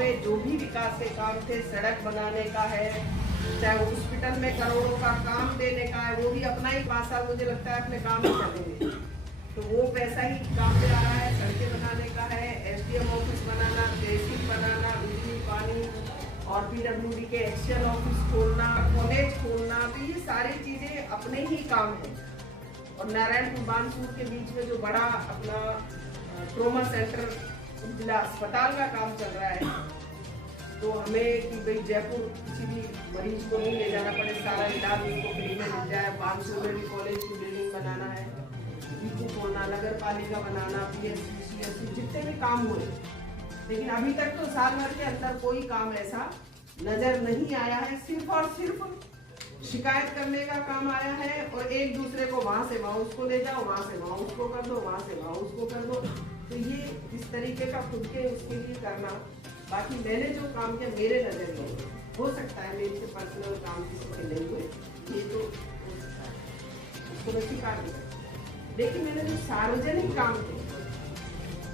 में जो भी विकास के काम थे, सड़क बनाने का है, चाहे हॉस्पिटल में करोड़ों का काम देने का है, वो भी अपना ही 5 साल मुझे लगता है अपने काम ही चलेंगे। तो वो पैसा ही काम में आ रहा है। सड़कें बनाने का है, SDM ऑफिस बनाना, तहसील बनाना, बिजली पानी और PWD के एक्शन ऑफिस खोलना, कॉलेज खोलना, तो ये सारी चीजें अपने ही काम है। और नारायणपुर बानसूर के बीच में जो बड़ा अपना ट्रोमा सेंटर जिला अस्पताल का काम चल रहा है, तो हमें कि भाई जयपुर किसी भी मरीज को नहीं ले जाना पड़े, सारा इलाज उसको फ्री में मिल जाए। बानसूर में भी कॉलेज की बिल्डिंग बनाना है, खोलना, नगर पालिका बनाना, PSC CSC जितने भी काम हुए, लेकिन अभी तक तो साल भर के अंदर कोई काम ऐसा नजर नहीं आया है। सिर्फ और सिर्फ शिकायत करने का काम आया है और एक दूसरे को वहां से वहां उसको ले जाओ, वहां से वहां उसको कर दो, वहां से वहां उसको कर दो। तो ये इस तरीके का खुद के उसके लिए करना। बाकी मैंने जो काम किया मेरे नजर में, हो सकता है मेरे से पर्सनल काम किसी के नहीं हुए, ये तो हो सकता है, उसको मैं स्वीकार नहीं करती। लेकिन मैंने जो सार्वजनिक काम थे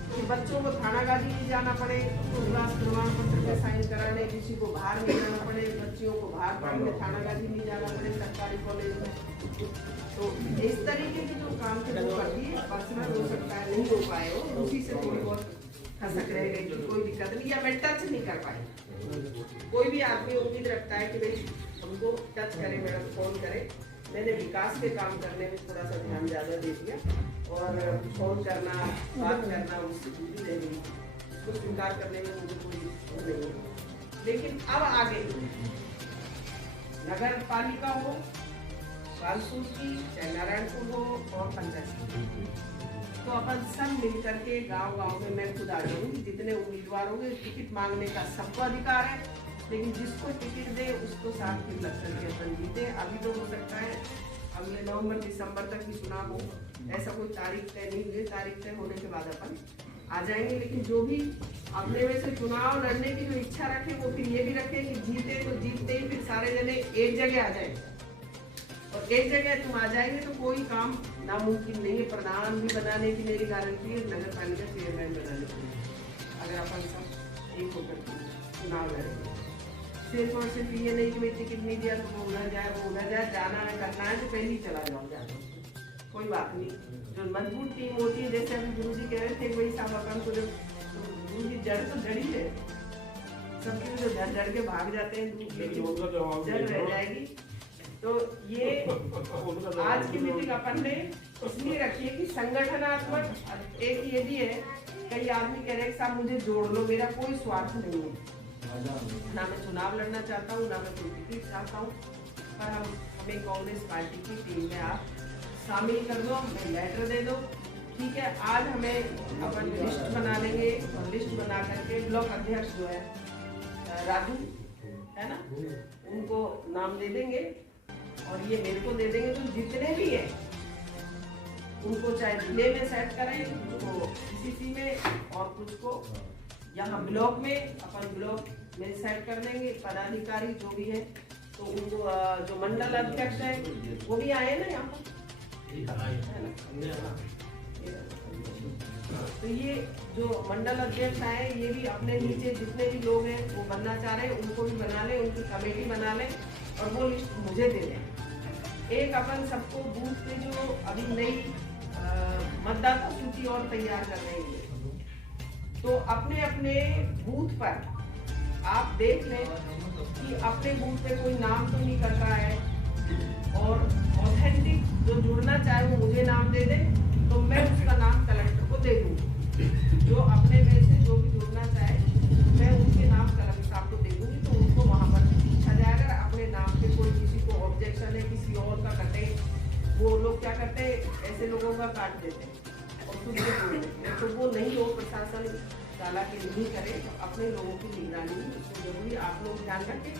कि बच्चों को थाना गाजी नहीं जाना पड़े, तो विकास प्रमाण पत्र पे साइन कराने, किसी को बाहर नहीं जाना पड़े, बच्चियों को बाहर पढ़ने थाना गाजी नहीं जाना पड़े सरकारी कॉलेज में, तो इस तरीके के जो काम थे वो कर दिए। पर्सनल हो सकता है नहीं हो पाए हो, उसी से थोड़ी बहुत खसक रह गई कि कोई दिक्कत नहीं, या मैं टच नहीं कर पाई। कोई भी आदमी उम्मीद रखता है कि भाई हमको टच करे, मैडम फोन करे। मैंने विकास के काम करने में थोड़ा सा ध्यान ज्यादा दे दिया और फोन करना, बात करना उससे दूरी रह गई, उसको स्वीकार करने में मुझे कोई दिक्कत नहीं है। लेकिन अब आगे नगर पालिका हो, बानसूर की, चाहे नारायणपुर हो और पंचायत, तो अपन सब मिल करके गांव-गांव में मैं खुद आ जाऊंगी। जितने उम्मीदवार होंगे, टिकट मांगने का सबको अधिकार है, लेकिन जिसको टिकट दे उसको साथ में लग करके अपन जीते। अभी तो हो सकता है अगले नवंबर दिसंबर तक ही चुनाव हो, ऐसा कोई तारीख तय नहीं हुई। तारीख तय होने के बाद अपन आ जाएंगे। लेकिन जो भी अपने में से चुनाव लड़ने की जो इच्छा रखे, वो फिर ये भी रखे कि जीते तो जीतते ही फिर सारे जने एक जगह आ जाए, और एक जगह तुम आ जाएंगे तो कोई काम नामुमकिन नहीं है। प्रधान भी बनाने की मेरी गारंटी है, नगर पालिका चेयरमैन बनाने की, अगर अपन सब एक होकर चुनाव लड़ेंगे। सिर्फ और सिर्फ ये नहीं कि भाई टिकट नहीं दिया तो वो उधर जाए, वो उधर जाए, जाना है करना है तो पहले ही चला जाओ, जाओ, कोई बात नहीं। जो मजबूत टीम होती है, जैसे अभी गुरु जी कह रहे थे, वही साहब अपन को गुरु जी जड़ तो जड़ी है, सबके जो जड़ के भाग जाते हैं, जड़ रह जाएगी। तो ये आज की मीटिंग अपन ने इसलिए रखी है कि संगठनात्मक एक ये भी है। कई आदमी कह रहे हैं साहब मुझे जोड़ लो, मेरा कोई स्वार्थ नहीं है, ना मैं चुनाव लड़ना चाहता हूँ, ना मैं कोई टिकट चाहता हूँ, पर हमें कांग्रेस पार्टी की टीम में आप शामिल कर दो, हमें लेटर दे दो, ठीक है। आज हमें अपन लिस्ट बना लेंगे और लिस्ट बना करके ब्लॉक अध्यक्ष जो है राजू है ना, उनको नाम दे देंगे और ये मेरे को दे देंगे। तो जितने भी हैं उनको चाहे जिले में सेट करें, उसको PCC में, और कुछ को यहाँ ब्लॉक में अपन ब्लॉक में सेट कर देंगे। पदाधिकारी जो भी है तो उनको जो मंडल अध्यक्ष है वो भी आए ना यहाँ पर, तो ये जो मंडल अध्यक्ष आए, ये भी अपने नीचे जितने भी लोग हैं वो बनना चाह रहे हैं उनको भी बना लें, उनकी कमेटी बना लें और वो लिस्ट मुझे दे दें। एक अपन सबको बूथ पे जो अभी नई मतदाता सूची और तैयार कर रहे हैं, तो अपने अपने बूथ पर आप देख लें कि अपने बूथ पे कोई नाम तो नहीं कर रहा है, और ऑथेंटिक जो जुड़ना चाहे वो मुझे नाम दे दे, तो मैं उसका नाम कलेक्टर को दे दूँगी। जो अपने में से जो भी जुड़ना चाहे मैं उनके नाम कलेक्टर साहब को दे दूँगी, तो उनको वहाँ पर पूछा जाएगा। अपने नाम पे कोई किसी को ऑब्जेक्शन है किसी और का कटे, वो लोग क्या करते हैं ऐसे लोगों का काट देते हैं और खुद से बोल देते हैं, तो वो नहीं हो, प्रशासन डाला के नहीं करे, तो अपने लोगों की निगरानी उसको जरूरी आप लोग ध्यान रखें।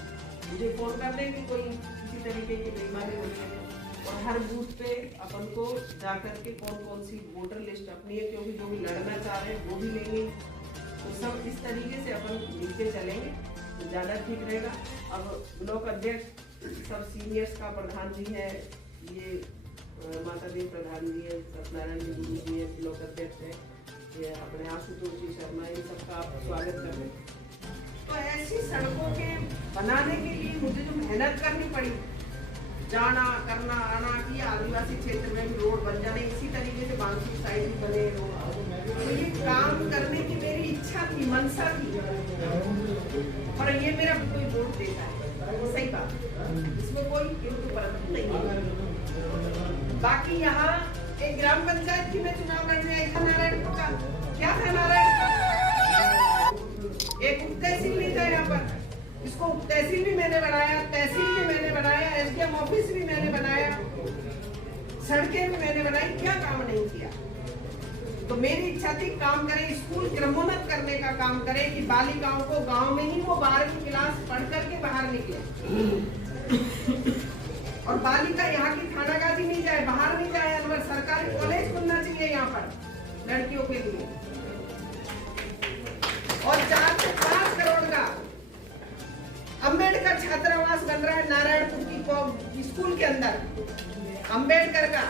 मुझे फोन कर दें कि कोई किसी तरीके की बेईमानी हो रही है, और हर बूथ पे अपन को जाकर के कौन कौन सी वोटर लिस्ट अपनी है, क्योंकि जो भी लड़ना चाह रहे हैं वो भी लेंगे, तो सब इस तरीके से अपन मिलके चलेंगे तो ज़्यादा ठीक रहेगा। अब ब्लॉक अध्यक्ष सब सीनियर्स का प्रधान जी है, ये माता देव प्रधान जी है, सत्यनारायण जी गुरु जी है, ब्लॉक अध्यक्ष है, ये अपने आशुतोष जी शर्मा, इन सबका आप स्वागत कर रहे हैं। ऐसी सड़कों के बनाने के लिए मुझे जो मेहनत करनी पड़ी, जाना करना आना कि आदिवासी क्षेत्र में भी रोड बन जाने, इसी तरीके से बांसुरी साइड भी बने रोड, तो ये काम करने की मेरी इच्छा थी, मनसा थी। और ये मेरा कोई वोट देता है, सही बात, इसमें कोई किंतु परंतु नहीं है। बाकी यहाँ एक ग्राम पंचायत की मैं चुनाव लड़ने आई था नारायणपुर का, क्या था नारायणपुर, एक उप तहसील नहीं था यहाँ पर, इसको उप तहसील भी मैंने बनाया, तहसील भी मैंने बनाया, एसडीएम ऑफिस भी मैंने बनाया, सड़कें भी मैंने बनाई, क्या काम नहीं किया। तो मेरी इच्छा थी काम करें, स्कूल क्रमोन्नत करने का काम करें कि बालिकाओं को गांव में ही वो 12वीं क्लास पढ़ करके बाहर निकले और बालिका यहाँ की थानागाजी नहीं जाए, बाहर नहीं जाए, अनवर सरकारी कॉलेज खुलना चाहिए यहाँ पर लड़कियों के लिए। और 4 से 5 करोड़ का अम्बेडकर छात्रावास बन रहा है नारायणपुर की स्कूल के अंदर, अम्बेडकर का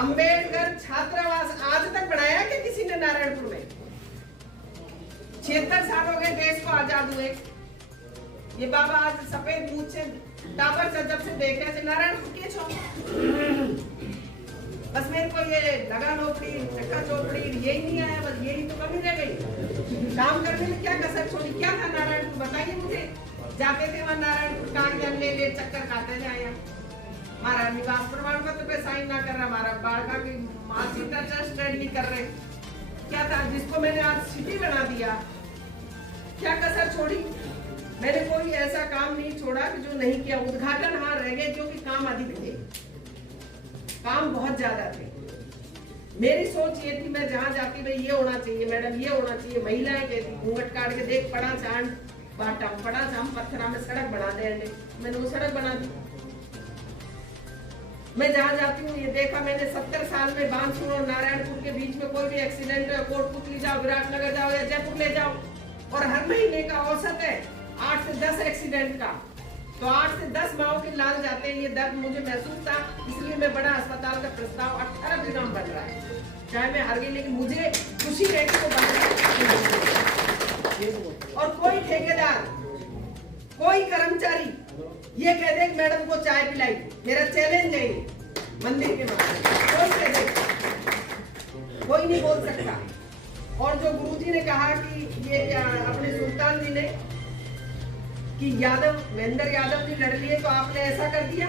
अम्बेडकर छात्रावास आज तक बनाया कि किसी ने नारायणपुर में? 76 साल हो गए देश को आजाद हुए, ये बाबा आज सफेद मूछ से टावर से जब से देखे से नारायणपुर के छो, बस मेरे को ये लगा नौकरी चक्का चौपड़ी यही नहीं आया, बस यही तो कमी रह गई। काम करने में क्या कसर छोड़ी, क्या था नारायणपुर बताइए मुझे। जाते थे वहाँ नारायणपुर कागजात ले चक्कर खाते जाए, हमारा निवास प्रमाण पत्र पे साइन ना कर रहा, हमारा बालका की मार्कशीट अटेस्टेड नहीं कर रहे, क्या था जिसको मैंने आज सिटी बना दिया, क्या कसर छोड़ी। मैंने कोई ऐसा काम नहीं छोड़ा कि जो नहीं किया। उद्घाटन हाँ रह गए जो कि काम अधिक थे, काम बहुत ज्यादा थे। मेरी सोच ये थी मैं जहाँ जाती भाई ये होना चाहिए मैडम, ये होना चाहिए। महिलाएं कहती घूंघट काट के देख पड़ा चांद बाटा पड़ा चाम पत्थरा में सड़क बना दे, मैंने वो सड़क बना दी। मैं जहाँ जाती हूँ ये देखा मैंने 70 साल में बांसुर और नारायणपुर के बीच में कोई भी एक्सीडेंट है, कोटपुर ले जाओ, विराटनगर जाओ या जयपुर ले जाओ, और हर महीने का औसत है 8 से 10 एक्सीडेंट का। तो 8 से 10 माओ के लाल जाते हैं, ये दर्द मुझे महसूस था, इसलिए मैं बड़ा अस्पताल का प्रस्ताव 18 बीघा बन रहा है, चाहे मैं हार गई लेकिन मुझे खुशी है कि वो बन रहा है। और कोई ठेकेदार कोई कर्मचारी ये कह दे कि मैडम को चाय पिलाई, मेरा चैलेंज है मंदिर के मामले, कोई कह दे, कोई नहीं बोल सकता। और जो गुरुजी ने कहा कि ये क्या अपने सुल्तान जी ने कि यादव महेंद्र यादव जी लड़ लिए तो आपने ऐसा कर दिया।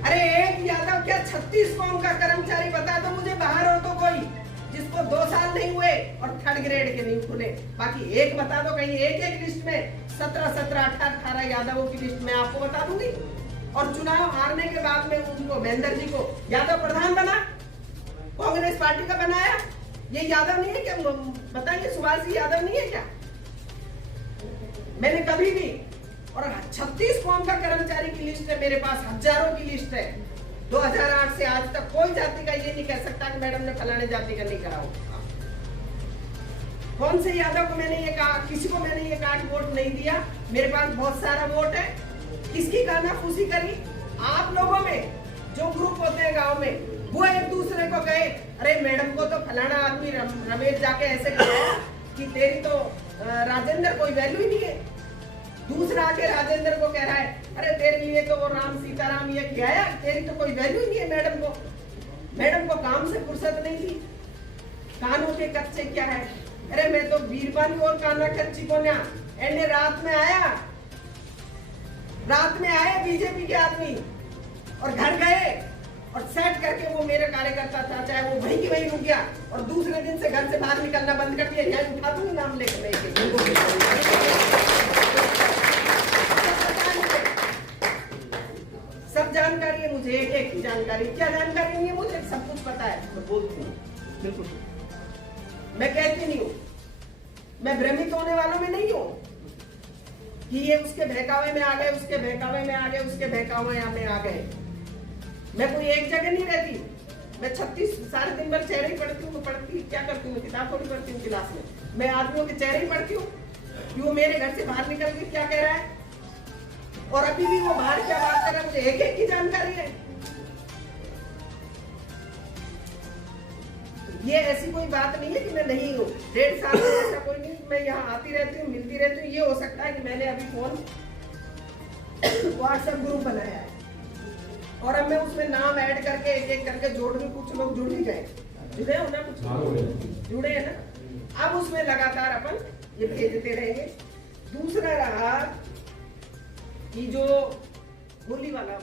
अरे एक यादव क्या 36 कौम का कर्मचारी बता दो मुझे, बाहर हो तो कोई जिसको 2 साल नहीं हुए और 3rd ग्रेड के नहीं खुले, बाकी एक बता दो कहीं एक लिस्ट में 17, 18 यादवों की लिस्ट में आपको बता दूंगी। और चुनाव हारने के बाद में उनको महेंद्र जी को यादव प्रधान बना, कांग्रेस पार्टी का बनाया, ये यादव नहीं है क्या? बताइए सुभाष जी यादव नहीं है क्या? मैंने कभी भी, और 36 कौम का कर्मचारी की लिस्ट है मेरे पास, हजारों की लिस्ट है। 2008 से आज तक कोई जाति का ये नहीं कह सकता कि मैडम ने फलाने जाति का नहीं करा हो। कौन से यादव को मैंने ये कहा, किसी को मैंने ये कहा कि वोट नहीं दिया, मेरे पास बहुत सारा वोट है। किसकी कानाफूसी करी? आप लोगों में जो ग्रुप होते हैं गांव में, वो एक दूसरे को कहे अरे मैडम को तो फलाना आदमी रमेश जाके ऐसे कहा कि तेरी तो राजेंद्र कोई वैल्यू ही नहीं है। दूसरा आके राजेंद्र को कह रहा है अरे तेरे लिए तो वो राम सीताराम ये किया है, तेरी तो कोई वैल्यू नहीं है। मैडम को काम से फुर्सत नहीं थी, कानों के कच्चे क्या है, अरे मैं तो बीरबानी और काना कच्ची को ना एने रात में आए बीजेपी के आदमी और घर गए और सेट करके वो मेरे कार्यकर्ता था, चाहे वो वहीं की वहीं रुक गया और दूसरे दिन से घर से बाहर निकलना बंद कर दिया। यहाँ उठा दूंगी नाम लेकर सब जानकारी है मुझे, एक ही जानकारी, क्या जानकारी नहीं है मुझे, सब कुछ पता है। मैं बोलती हूँ बिल्कुल, मैं कहती नहीं हूँ, मैं भ्रमित होने वालों में नहीं हूँ कि ये उसके बहकावे में आ गए, उसके बहकावे में आ गए, उसके बहकावे में आ गए। मैं कोई एक जगह नहीं रहती, मैं 36 सारे दिन भर चेहरे ही पढ़ती हूँ। पढ़ती क्या करती हूँ, किताब थोड़ी पढ़ती हूँ क्लास में, मैं आदमियों के चेहरे ही पढ़ती हूँ कि वो मेरे घर से बाहर निकल के क्या कह रहा है और अभी भी वो बाहर क्या बात कर रहा है, मुझे एक एक की जानकारी है। ये ऐसी कोई बात नहीं है कि मैं नहीं हूँ, 1.5 साल में ऐसा कोई नहीं, मैं यहाँ आती रहती हूँ, मिलती रहती हूँ। ये हो सकता है कि मैंने अभी फोन व्हाट्सएप ग्रुप बनाया है और अब मैं उसमें नाम ऐड करके एक एक करके जोड़ दूं, कुछ लोग जुड़ ही गए, जुड़े हो ना, कुछ जुड़े हैं ना। अब उसमें लगातार अपन ये भेजते रहेंगे। दूसरा रहा कि जो होली वाला